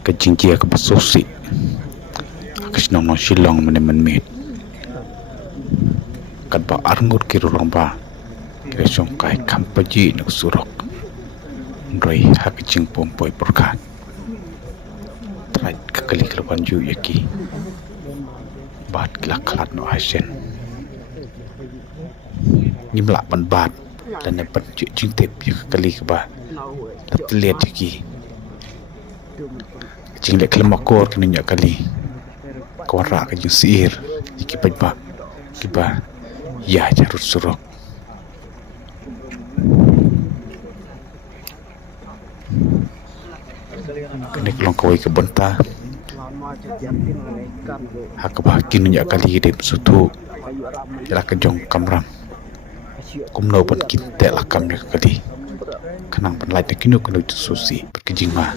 kejingkia ke besosi akas nong silong menemen kat ba arngur kirurang ba kresong kai kampaji nak surok roi hak jing pompoi perkat trait kekali kelupan ju yaki bat kelaklat no asen nimlak ban bat dan dapat jing tip ya kekali ke ba lihat yaki jing lek kelemakor kena nyak kali kawarak ke jing sihir yaki pajba kiba ya jarut surok kena kelong kawai ke benta hak bahakin nyak kali dem sutu jala kejong kamram kumno pun kintek lakam nya kali kenang penlait kinu kenu susi berkejing ma